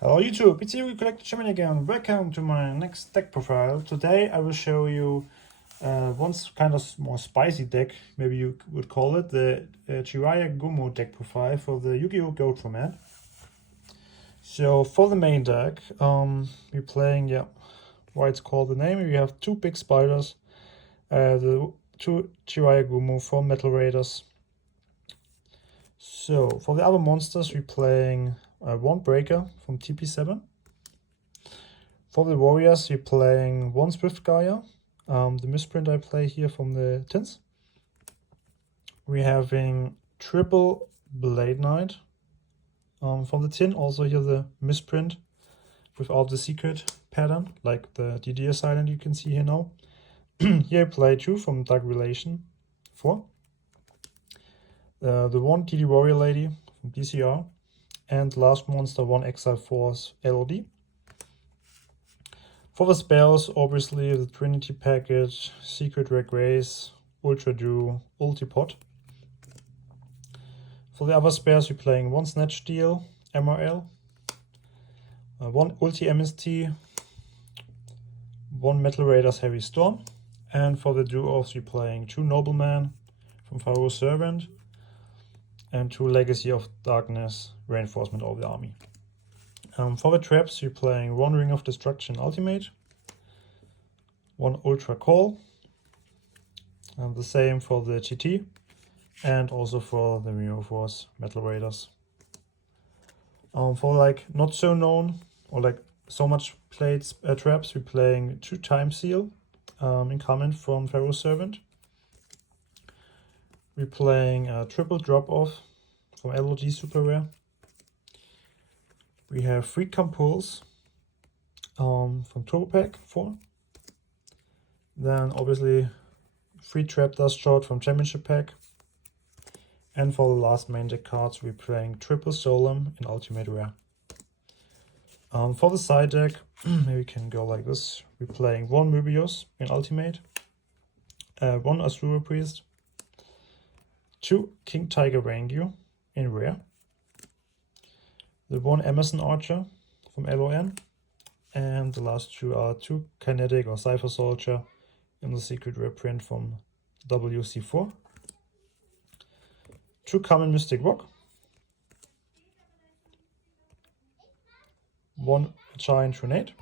Hello YouTube, it's Yugioh Collector Shaman again. Welcome to my next deck profile. Today I will show you one kind of more spicy deck, maybe you would call it, the Jirai Gumo deck profile for the Yu-Gi-Oh! Goat format. So for the main deck, we're playing, why it's called the name, we have two big spiders, the two Jirai Gumo from Metal Raiders. So for the other monsters, we're playing one Breaker from TP7. For the Warriors, we're playing one Swift Gaia, the misprint I play here from the tins. We're having triple Blade Knight from the tin, also here the misprint without the secret pattern, like the DD Assailant you can see here now. Here I play two from Dark Relation 4. The one DD Warrior Lady from BCR, and last monster one Exile Force LOD. For the spells, obviously the Trinity Package, Secret Rare Grace, Ultra Dew, Ultipot. For the other spells, we're playing one Snatch Steal, MRL, one Ulti MST, one Metal Raiders Heavy Storm, and for the duos, we're playing two Noblemen from Pharaoh's Servant, and two Legacy of Darkness Reinforcement of the Army. For the traps, you're playing one Ring of Destruction Ultimate, one Ultra Call, and the same for the GT, and also for the Mio Force Metal Raiders. For like not so known or like so much played traps, we're playing two Time Seal in common from Pharaoh's Servant. We're playing a triple Drop Off from LOG Super Rare. We have 3 Compulse from Turbo Pack 4. Then obviously 3 Trap Dust Shot from Championship Pack. And for the last main deck cards, we're playing triple Solemn in Ultimate Rare. For the side deck, maybe we can go like this. We're playing one Mobius in Ultimate, one Asura Priest, 2 King Tiger Rangyu in Rare, the one Emerson Archer from LON, and the last two are 2 Kinetic or Cypher Soldier in the secret reprint from WC4, 2 Common Mystic Rock, 1 Giant Grenade.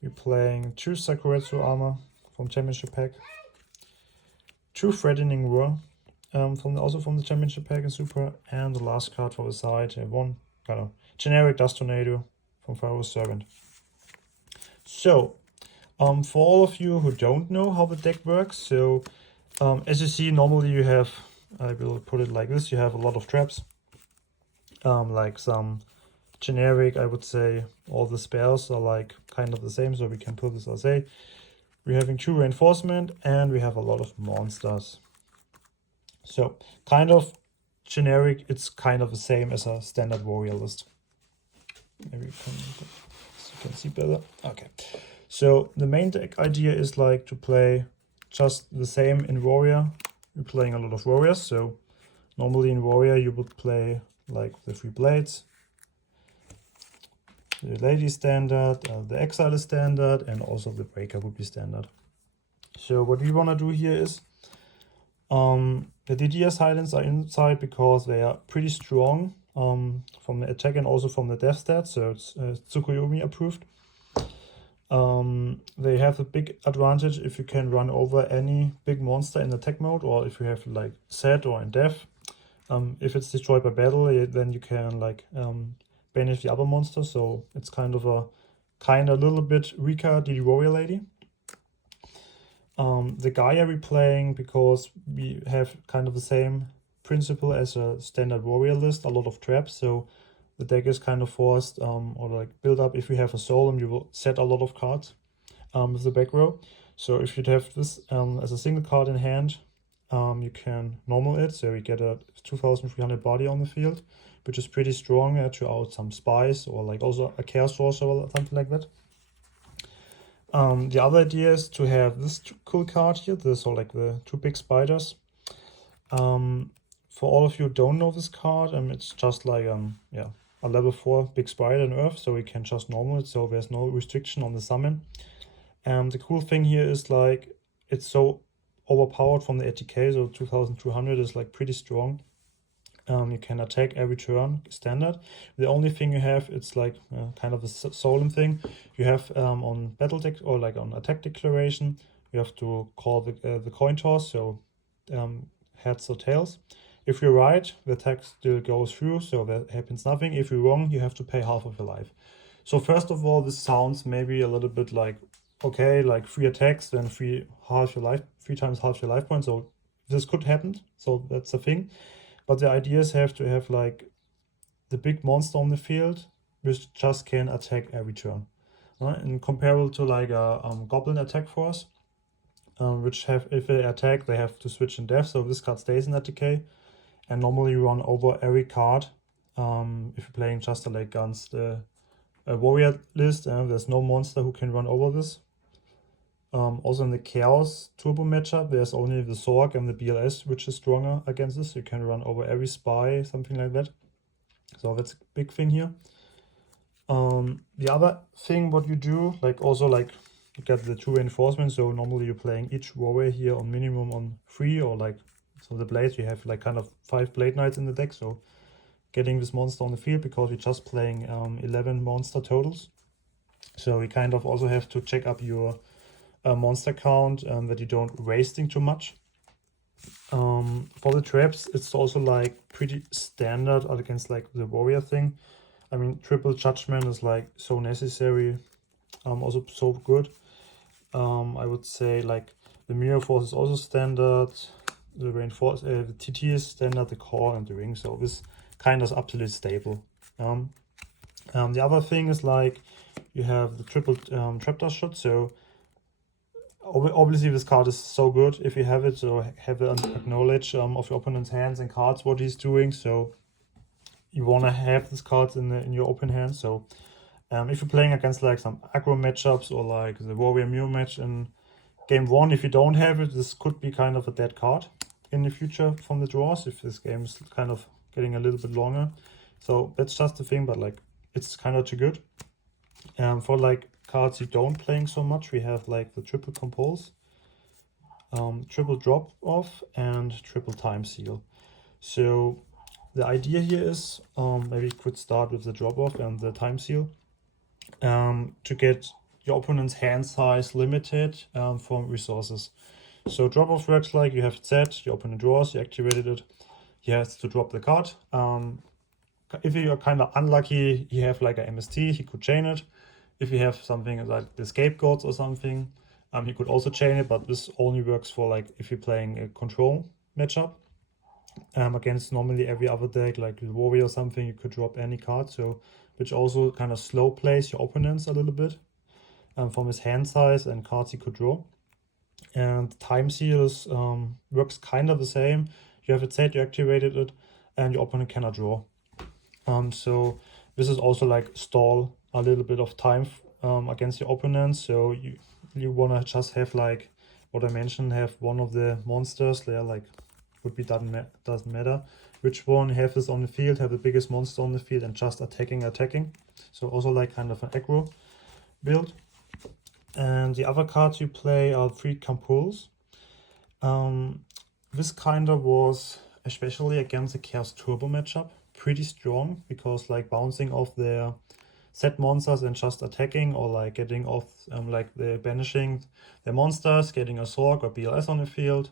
We're playing 2 Sakuretsu Armor from Championship Pack, 2 Threatening Roar also from the Championship Pack and Super, and the last card for the side, one kind of generic Dust Tornado from Pharaoh's Servant. So, for all of you who don't know how the deck works, so as you see, normally you have, I will put it like this, you have a lot of traps, like some generic, I would say, all the spells are like kind of the same, so we can put this as a, we're having 2 Reinforcement, and we have a lot of monsters. So, kind of generic, it's kind of the same as a standard warrior list. Maybe so you can see better. Okay. So, the main deck idea is like to play just the same in warrior. We're playing a lot of warriors, so normally in warrior you would play like the 3 blades, the lady standard, the exile is standard, and also the breaker would be standard. So what we want to do here is the DD Assailants are inside because they are pretty strong from the attack and also from the death stat, so it's Tsukuyomi approved. They have a big advantage if you can run over any big monster in attack mode, or if you have like set or in death. If it's destroyed by battle, then you can like banish the other monster, so it's kind of a little bit weaker DD Warrior Lady. The Gaia we're playing because we have kind of the same principle as a standard warrior list, a lot of traps, so the deck is kind of forced or like build up. If you have a Solemn, you will set a lot of cards with the back row. So if you'd have this as a single card in hand, you can normal it, so you get a 2300 body on the field, which is pretty strong to out some spies or like also a Chaos Sorcerer or something like that. The other idea is to have this cool card here, so like the 2 big spiders. For all of you who don't know this card, it's just like a level 4 big spider in Earth, so we can just normal it, so there's no restriction on the summon. And the cool thing here is like it's so overpowered from the ATK, so 2200 is like pretty strong. You can attack every turn standard. The only thing you have, it's like kind of a solemn thing. You have on battle deck or like on attack declaration, you have to call the coin toss, so heads or tails. If you're right, the attack still goes through, so there happens nothing. If you're wrong, you have to pay half of your life. So first of all, this sounds maybe a little bit like, okay, like 3 attacks, then 3 times half your life points. So this could happen. So that's a thing. But the ideas have to have like the big monster on the field, which just can attack every turn. And comparable to like a goblin attack force, which have, if they attack, they have to switch in death. So this card stays in that decay. And normally you run over every card. If you're playing just like against a warrior list, there's no monster who can run over this. Also in the Chaos Turbo matchup, there's only the Zorg and the BLS, which is stronger against this. You can run over every spy, something like that. So that's a big thing here. The other thing what you do, like also like you get the 2 reinforcements. So normally you're playing each warrior here on minimum on 3 or like, so the blades, you have like kind of 5 blade knights in the deck. So getting this monster on the field because we're just playing 11 monster totals. So we kind of also have to check up your monster count that you don't wasting too much. For the traps, it's also like pretty standard against like the warrior thing. I mean, triple judgment is like so necessary, also so good. I would say like the mirror force is also standard. The reinforce, the TT is standard, the core and the ring. So this kind of is absolutely stable. The other thing is like you have the triple trapdoor shot. So obviously this card is so good if you have it, so have an acknowledge of your opponent's hands and cards what he's doing. So you want to have these cards in your open hand. So if you're playing against like some aggro matchups or like the warrior mirror match in game 1, if you don't have it, this could be kind of a dead card in the future from the draws if this game is kind of getting a little bit longer. So that's just the thing, but like it's kind of too good. For like cards you don't playing so much, we have like the triple compulse, triple drop off, and triple time seal. So the idea here is maybe we could start with the drop off and the time seal to get your opponent's hand size limited from resources. So drop off works like you have it set, your opponent draws, you activated it, he has to drop the card. If you're kind of unlucky, you have like a MST, he could chain it. If you have something like the scapegoats or something, he could also chain it, but this only works for like if you're playing a control matchup. Against normally every other deck, like the warrior or something, you could drop any card, so which also kind of slow plays your opponents a little bit from his hand size and cards he could draw. And time seals works kind of the same. You have it set, you activated it, and your opponent cannot draw. So this is also like stall a little bit of time against your opponent. So you wanna just have like what I mentioned, have one of the monsters there, like would be doesn't matter which one, have this on the field, have the biggest monster on the field, and just attacking. So also like kind of an aggro build. And the other cards you play are 3 compulse. This kind of was, especially against the Chaos Turbo matchup, pretty strong because like bouncing off their set monsters and just attacking, or like getting off like they're banishing their monsters, getting a Zorg or BLS on the field,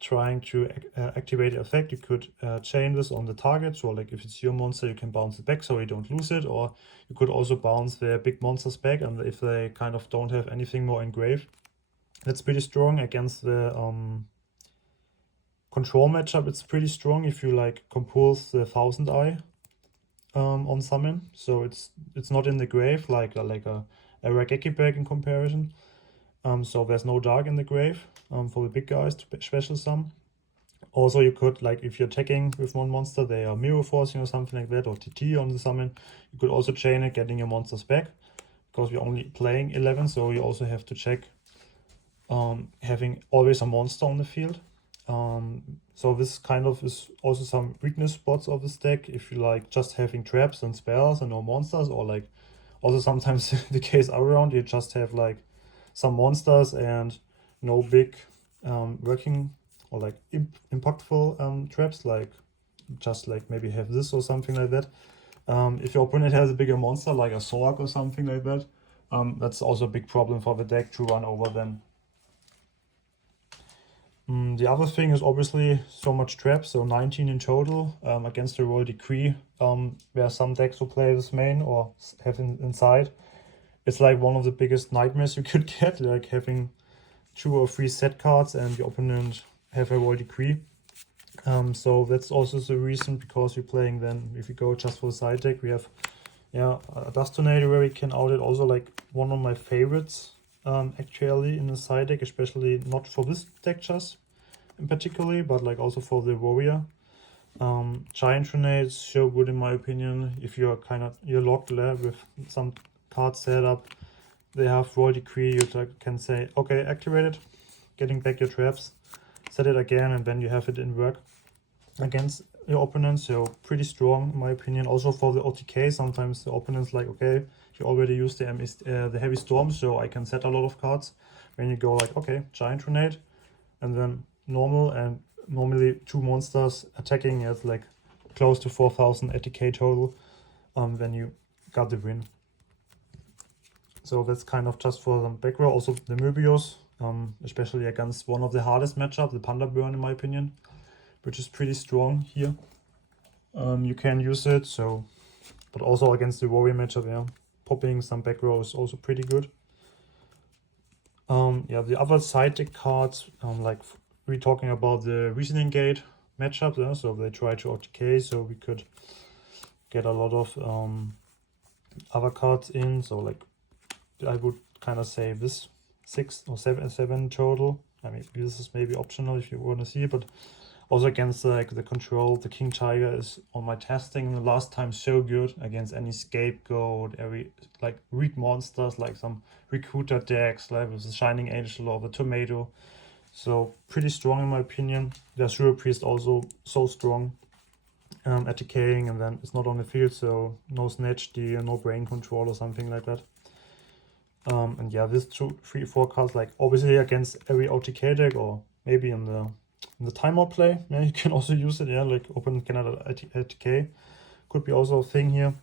trying to activate the effect. You could chain this on the target, so like if it's your monster you can bounce it back so you don't lose it, or you could also bounce their big monsters back, and if they kind of don't have anything more engraved. That's pretty strong against the control matchup. It's pretty strong if you like compulse the 1000 Eye on summon, so it's not in the grave like a Rageki bag in comparison. So there's no dark in the grave for the big guys to special summon. Also you could, like if you're attacking with one monster, they are mirror forcing or something like that, or TT on the summon, you could also chain it, getting your monsters back, because we're only playing 11, so you also have to check having always a monster on the field. So this kind of is also some weakness spots of this deck. If you like just having traps and spells and no monsters, or like also sometimes the case around, you just have like some monsters and no big working or like impactful traps, like just like maybe have this or something like that. If your opponent has a bigger monster like a Sork or something like that, that's also a big problem for the deck to run over them. The other thing is obviously so much traps, so 19 in total against the Royal Decree, where some decks will play this main or have inside. It's like one of the biggest nightmares you could get, like having 2 or 3 set cards and your opponent have a Royal Decree. So that's also the reason, because we're playing then, if we go just for the side deck, we have a Dust Tornado where we can out it, also like one of my favorites actually in the side deck, especially not for this deck just in particularly, but like also for the warrior. Giant Grenades so good in my opinion. If you're you're locked there with some card setup, they have Royal Decree, you can say okay, activate it, getting back your traps, set it again, and then you have it in work against your opponent. So pretty strong in my opinion. Also for the OTK, sometimes the opponent's like, okay, you already used the heavy storm, so I can set a lot of cards. When you go like, okay, Giant Grenade, and then normal, and normally 2 monsters attacking at like close to 4000 ATK total, then you got the win. So that's kind of just for some background. Also the Möbius, especially against one of the hardest matchup, the Panda Burn in my opinion, which is pretty strong here. You can use it, so, but also against the warrior matchup, yeah, popping some back row is also pretty good. Yeah, the other side deck cards, like we're talking about the Reasoning Gate matchup, yeah? So they try to OTK, so we could get a lot of other cards in. So like I would kind of say this 6 or 7 total. I mean, this is maybe optional if you want to see it, but also against like the control, the King Tiger is on my testing the last time so good against any scapegoat, every like weak monsters, like some recruiter decks, like with the Shining Angel or the Tomato. So pretty strong in my opinion. The Asura Priest also so strong at decaying, and then it's not on the field, so no snatch deal, no brain control or something like that. And yeah, this 2, 3, 4 cards, like obviously against every OTK deck, or maybe in the timeout play, yeah, you can also use it, yeah, like open Canada ATK could be also a thing here.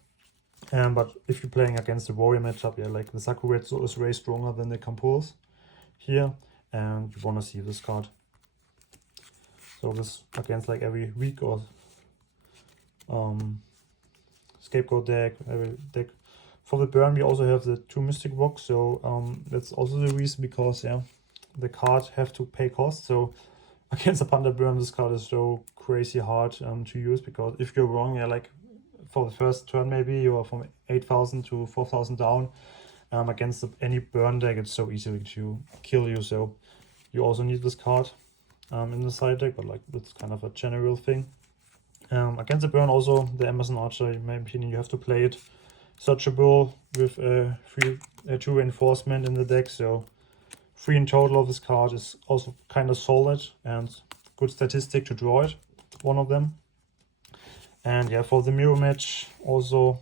But if you're playing against the warrior matchup, yeah, like the Sakuretsu is way stronger than the Compose here, and you want to see this card. So this against like every weak or scapegoat deck, every deck. For the burn, we also have the 2 Mystic Rocks, so that's also the reason, because yeah, the card have to pay cost. So against a Panda Burn, this card is so crazy hard to use, because if you're wrong, yeah, like for the first turn maybe you are from 8000 to 4000 down, against any burn deck it's so easy to kill you. So you also need this card in the side deck, but like that's kind of a general thing. Against the burn, also the Amazon Archer, in my opinion, you have to play it searchable with 2 reinforcement in the deck, so 3 in total of this card is also kind of solid and good statistic to draw it, one of them. And yeah, for the mirror match, also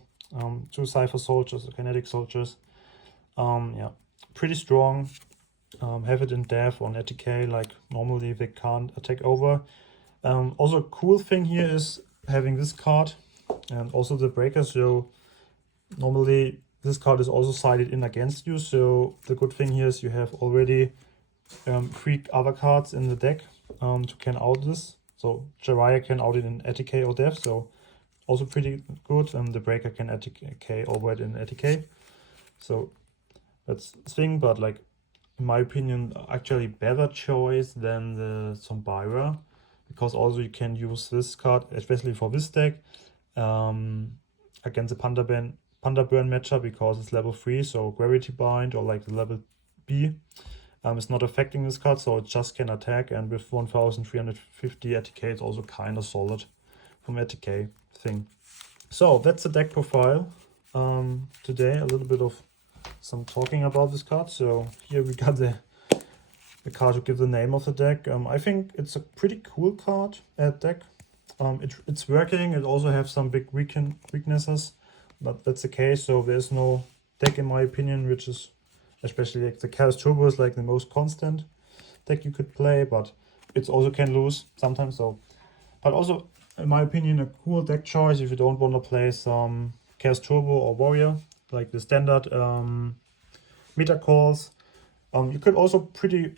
2 Cypher Soldiers, Kinetic Soldiers, yeah, pretty strong. Have it in death on ATK, like normally they can't attack over. Also a cool thing here is having this card and also the breaker, so normally this card is also sided in against you, so the good thing here is you have already 3 other cards in the deck to can out this. So Jirai can out it in ATK or death, so also pretty good, and the breaker can ATK over it in ATK. So that's the thing, but like in my opinion actually better choice than the Zombira, because also you can use this card especially for this deck against the Panda Burn matchup, because it's level 3, so Gravity Bind or like the level B is not affecting this card, so it just can attack, and with 1350 ATK it's also kind of solid from ATK thing. So that's the deck profile today, a little bit of some talking about this card. So here we got the the card to give the name of the deck. I think it's a pretty cool card deck. It's working. It also has some big weaknesses, but that's the case. So there's no deck, in my opinion, which is, especially like the Chaos Turbo, is like the most constant deck you could play, but it also can lose sometimes. So, but also, in my opinion, a cool deck choice if you don't want to play some Chaos Turbo or Warrior, like the standard meta calls. You could also pretty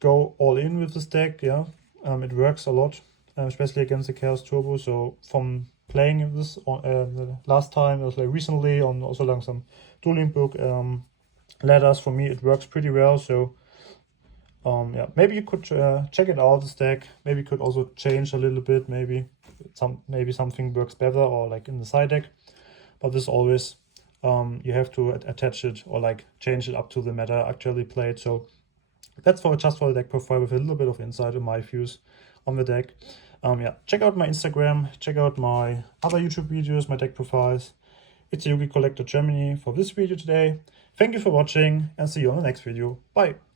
go all in with this deck. Yeah, it works a lot, especially against the Chaos Turbo. So from playing this on the last time, it was like recently on also like some dueling book ladders, for me it works pretty well. So yeah, maybe you could check it out, this deck. Maybe you could also change a little bit. Maybe something works better or like in the side deck. But this always you have to attach it or like change it up to the meta actually played. So that's just for the deck profile with a little bit of insight on my views on the deck. Yeah, check out my Instagram, check out my other YouTube videos, my deck profiles. It's Yugi Collector Germany for this video today. Thank you for watching and see you on the next video. Bye!